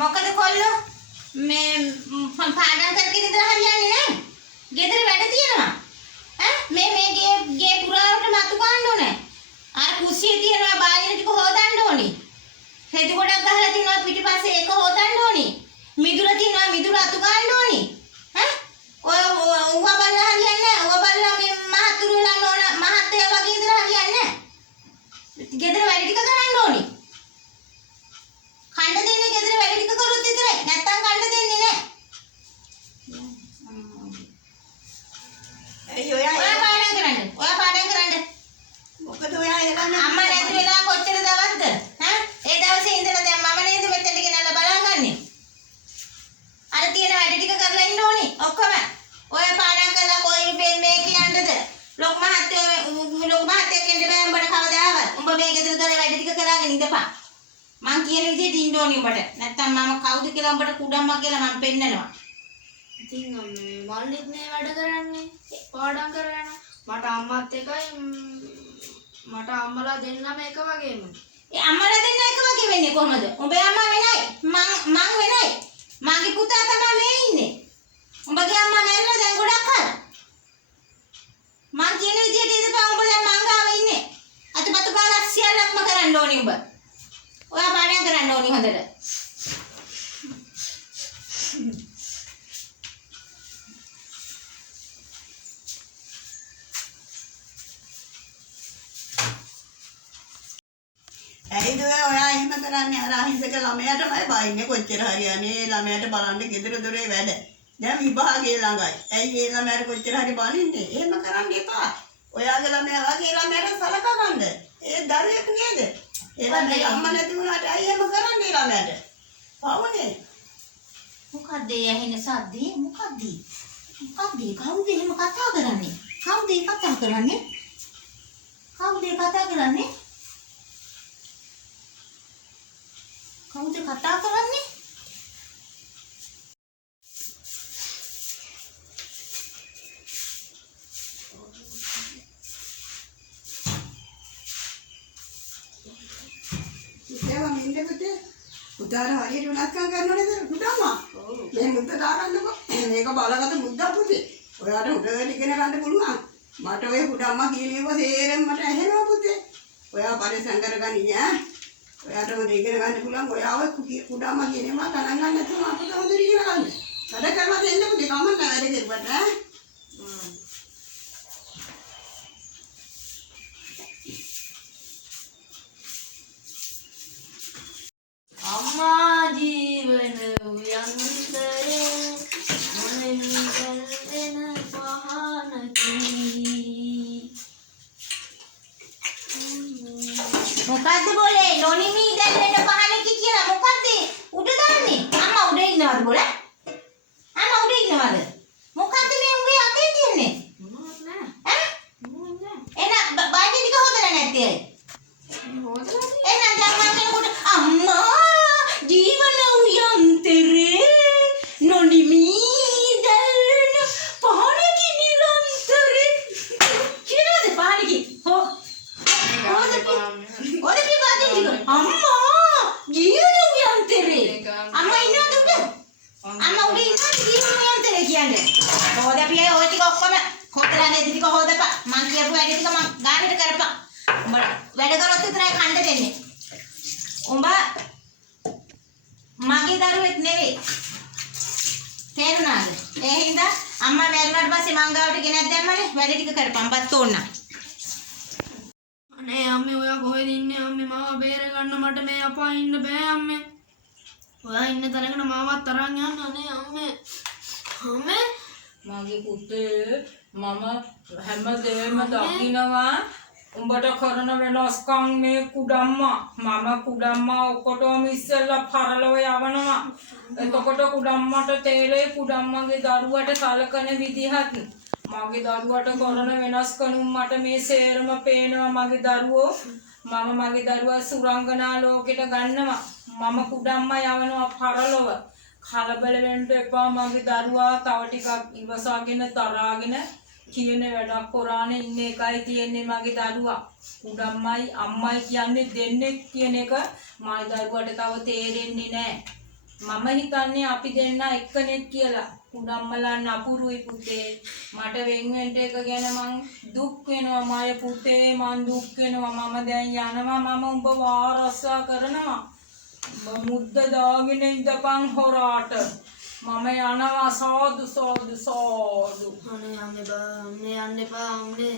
මොකද කොල්ලෝ මේ පාඩම් කරගෙන ඉඳලා හරියන්නේ නැහැ. ගෙදර වැඩ තියෙනවා. මේ ගේ පුරාවට මතු ගන්න ඕනේ. අර කුස්සිය තියෙනවා බාගෙන ටික හොදන්න ඕනේ. රෙදි ගොඩක් ගහලා තියෙනවා පිටිපස්සේ ඒක හොදන්න ඕනේ. මිදුල තියෙනවා මිදුල අතු ගන්න ඕනේ. ඔය උවා බලලා හරියන්නේ නැහැ. උවා බලලා මේ මහතුරු වෙලන්න ඕන මහත්තයා වගේ ඉඳලා හරියන්නේ නැහැ. ගෙදර වැඩ ටික කරන්න ඕනේ. කන්න දෙන්නේ ගෙදර වැඩ ටික කරුත් විතරයි. නැත්තම් කන්න දෙන්නේ නැහැ. ඔයා පාඩම් කරන්න. මොකද ඔයා එළන්නේ අම්මා නැති වෙලා කොච්චර දවස්ද? ඒ දවසේ ඉඳලා දැන් මම නේද මෙතනට ගෙනල්ලා බලංගන්නේ. අර තියෙන වැඩ ටික කරලා ඉන්න ඕනේ. ඔක්කොම. ඔය පාඩම් කරලා කොයි මේ කියන්නද? ලොකු මහත්තයා කියන්න බෑ උඹට කවදාවත්. උඹ මේ ගෙදර දොර වැඩ ටික කරාගෙන ඉඳපන්. මං කියන විදිහට ඉන්න ඕනේ උඹට. නැත්තම් මම කවුද කියලා උඹට කුඩම්මා කියලා මං පෙන්නනවා. ඉතින් අම්මේ මල්ලිත් මේ වැඩ කරන්නේ පාඩම් කරගෙන මට අම්මත් එකයි මට අම්මලා දෙන්නම එක වගේම. ඒ අම්මලා දෙන්න එක වගේ වෙන්නේ කොහමද? උඹේ අම්මා වෙනයි. මං වෙනයි. මගේ පුතා තමයි මේ ඉන්නේ. උඹගේ අම්මා මැරෙලා දැන් ගොඩක් කල්. මං කියන විදිහට ඉඳපන් උඹ දැන් මං ගාව ඉන්නේ. අතපත ගාලා සියල්ලක්ම කරන්න ඕනේ උඹ. ඔයා පාඩම් කරන්න ඕනේ හොඳට. ඇයිද ඔයා එහෙම කරන්නේ? අර අහිංසක ළමයාටමයි බයින්නේ කොච්චර හරියන්නේ. ළමයාට බලන්න ගෙදර දොරේ වැඩ. දැන් විභාගේ ළඟයි. ඇයි ඒ ළමයාට කොච්චර හරි බනින්නේ? එහෙම කරන්න එපා. ඔයාගේ ළමයා වගේ ළමයාට සලකා ගන්න. ඒ දරුවෙක් නේද? ඒ ළමයා අම්මා නැති වුණාට ඇයි එහෙම කරන්නේ ළමයාට? පවුනේ. මොකද්ද ඒ ඇහෙන සද්දේ? මොකද්ද? කවුද එහෙම කතා කරන්නේ? කවුද කතා කරන්නේ? කවුද කතා කරන්නේ? කවුද කතා කරන්නේ? ඒවා මින්ද පුතේ. පුතාට හරියට උනස්කම් කරනවද පුතම්මා? ඔව්. මේ මුද්ද දාගන්නකො. මේක බලගත මුද්දක් පුතේ. ඔයාට උඩට ඉගෙන ගන්න පුළුවන්. මට ඔය පුතම්මා කියන ඒවා තේරෙන්න මට ඇහෙනවා පුතේ. ඔයා පරිස්සම් කරගනින්න ඈ. ඔයාට මොකද ඉගෙන ගන්න පුළුවන්. ඔයාව පුතම්මා කියන ඒවා ගණන් ගන්න නැතුව අපිට හොඳට ඉගෙන ගන්න. වැඩ කරලා දෙන්න පුතේ. කමන්න වැඩ කරුවට ඈ. අම්මා ජීවන උයන්තරේ මොනින් ගල්වෙන පහනකි. මොකද්ද બોලේ? නොනිමි දැන් වෙන පහනකි කියලා මොකද්ද? උඩ දාන්නේ. අම්මා උඩ ඉන්නවද બોලේ? අම්මා උඩ ඉන්නවද? මොකද්ද මේ උගේ අතේ තියන්නේ? මොනවද නෑ. මොනවද නෑ. එහෙනම් බාජි ටික හොදලා නැත්තේ ඇයි? හොදලා එහෙනම් දැන් මම කෙනෙකුට අම්මා ජීවන උයන්තරේ නොනිමි දැල්වෙන පහනකි නිරන්තරේ කියනවාද පහනකි? ඔය කිව්වද අම්මා ජීවන උයන්තරේ අම්මා ඉන්නවද උඩ? අම්මා උඩ ඉන්නවද ජීවන උයන්තරේ කියන්නේ? හොදපියේ ඔය ටික ඔක්කොම හොදලා නැති ටික හොදපන්. මං කියපු වැඩ ටික මං ගානට කරපන්. උඹලා වැඩ කරොත් විතරයි කන්න දෙන්නේ. උඹ මගේ දරුවෙක් නෙවෙයි. තේරුණාද? ඒ හින්දා අම්මා මැරුණාට පස්සේ මං ගාවට ගෙනත් දැම්මනේ වැඩ ටික කරපන්. බත් ඕන්න. අනේ අම්මේ ඔයා කොහෙද ඉන්නේ අම්මේ? මාව බේර ගන්න මට මේ අපා ඉන්න බෑ අම්මේ. ඔයා ඉන්න තැනකට මාවත් තරන් යන්න අනේ අම්මේ. අම්මේ මගේ පුතේ මම හැමදේම දකිනවා උඹට කරන වෙනස්කම් මේ කුඩම්මා මම කුඩම්මා ඔක්කොටම ඉස්සෙල්ලා පරලව යවනවා. එතකොට කුඩම්මට තේරෙයි කුඩම්මගේ දරුවට සලකන විදිහත් මගේ දරුවට කරන වෙනස්කම් මට මේ සේරම පේනවා. මගේ දරුවෝ මම මගේ දරුවා සුරංගනා ලෝකෙට ගන්නවා. මම කුඩම්මා යවනවා පරලව. කලබල වෙන්න එපා. මගේ දරුවා තව ටිකක් ඉවසාගෙන තරාගෙන කියන වැඩක් කරාන ඉන්න එකයි තියෙන්නේ මගේ දරුවා. කුඩම්මයි අම්මයි කියන්නේ දෙන්නෙක් කියන එක මගේ දරුවට තව තේරෙන්නේ නැහැ. මම හිතන්නේ අපි දෙන්න එක්කෙනෙක් කියලා. කුඩම්මලා නපුරුයි පුතේ. මට වෙන් වෙන්න එක ගැන මං දුක් වෙනවා මය පුතේ මං දුක් වෙනවා. මම දැන් යනවා මම උඹ වාරස්සා කරනවා. උඹ මුද්ද දාගෙන ඉඳපන් හොරාට. මම යනවා සාදු සාදු සාදු. අනේ අම්මේ බා අම්මේ යන්න එපා අම්මේ